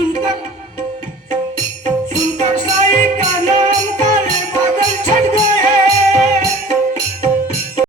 singer